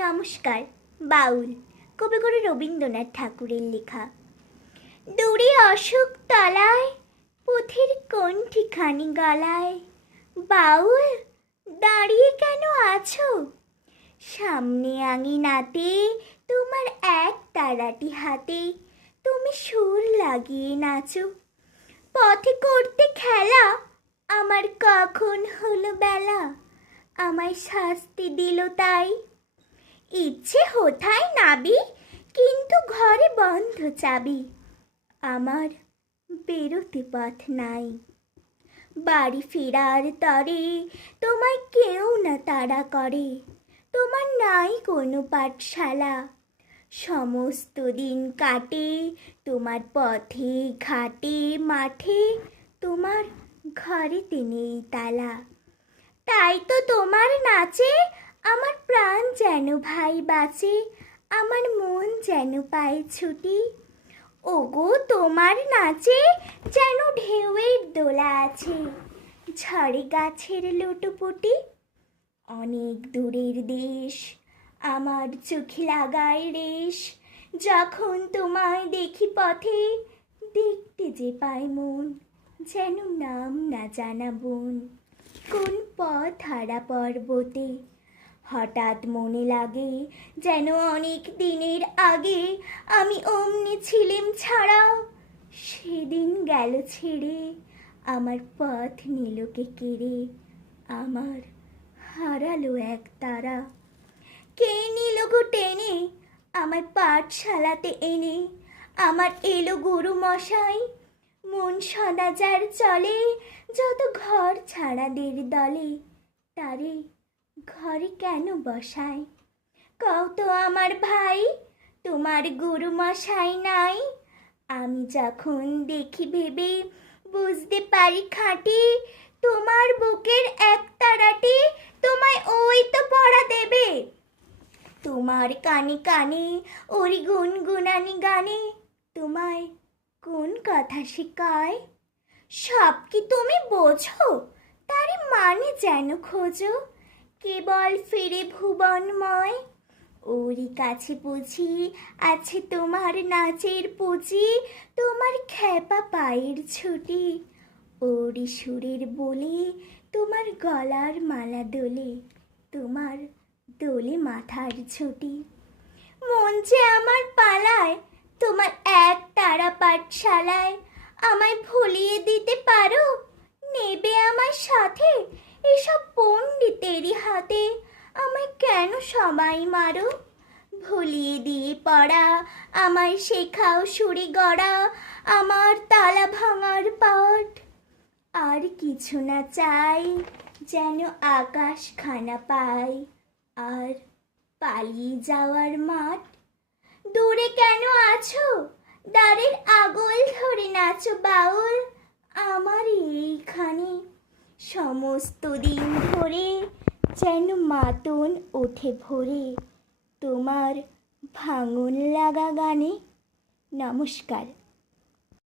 নমস্কার। বাউল কবিগুরু রবীন্দ্রনাথ ঠাকুরের লেখা। দূরে অশোক তলায় পথের কোনটিখানি গলায়, বাউল দাঁড়িয়ে কেন আছো? সামনে আঙিনাতে তোমার এক তারাটি হাতে, তুমি সুর লাগিয়ে নাচো। পথে করতে খেলা, আমার কখন হলো বেলা, আমায় শাস্তি দিল তাই। ইচ্ছে হোথায় নাবি, কিন্তু ঘরে বন্ধ চাবি, আমার বেরোতে পথ নাই। বাড়ি ফেরার তরে তোমায় কেউ না তাড়া করে, তোমার নাই কোনো পাঠশালা। সমস্ত দিন কাটে তোমার পথে ঘাটে মাঠে, তোমার ঘরেতে নেই তালা। তাই তো তোমার নাচে আমার প্রাণ যেন ভাই বাঁচে, আমার মন যেন পায় ছুটি। ওগো তোমার নাচে যেন ঢেউয়ের দোলা আছে, ঝড়ে গাছের লুটোপুটি। অনেক দূরের দেশ আমার চোখে লাগায় রেশ, যখন তোমায় দেখি পথে, দেখতে যে পায় মন যেন নাম না জানা বন। কোন পথ হারা পর্বতে হঠাৎ মনে লাগে, যেন অনেক দিনের আগে আমি অমনি ছিলিম ছাড়া। সেদিন গেল ছেড়ে আমার পথ নিলকে কেড়ে, আমার হারালো এক তারা। কে নিল গো টেনে আমার পাঠশালাতে এনে, আমার এলো গুরু মশাই। মন সদা যার চলে, যত ঘর ছাড়াদের দলে, তারে ঘরে কেন বসায়? কও তো আমার ভাই, তোমার গুরু মশাই নাই? আমি যখন দেখি ভেবে বুঝতে পারি খাঁটি, তোমার বুকের এক তারাটি তোমায় ওই তো পড়া দেবে। তোমার কানে কানে ওরি গুনগুনানি গানে, তোমায় কোন কথা শেখায়? সব কি তুমি বোঝো? তারে মানে যেন খোঁজো, কেবল ফিরে ভুবনময়। ওরই কাছে বুঝি আছে তোমার নাচের পুঁজি, তোমার খ্যাপা পায়ের ছুটি। ওরই সুরের বলে তোমার গলার মালা দোলে, তোমার দোলে মাথার ছুটি। মন যে আমার পালায় তোমার এক তারা পাঠশালায়, আমায় ভুলিয়ে দিতে পারো? নেবে আমার সাথে এসব পণ্ডিতেরই হাতে, আমায় কেন সবাই মারো? ভুলিয়ে দিয়ে পড়া, আমায় শেখাও সুরে গড়া, আমার তালা ভাঙার পাঠ। আর কিছু না চাই, যেন আকাশ খানা পাই, আর পালিয়ে যাওয়ার মাঠ। দূরে কেন আছো? দ্বারের আগল ধরে নাচো বাউল, আমার এইখানে সমস্ত দিন ধরে যেন মাতন ওঠে ভোরে, তোমার ভাঙন লাগা গানে। নমস্কার।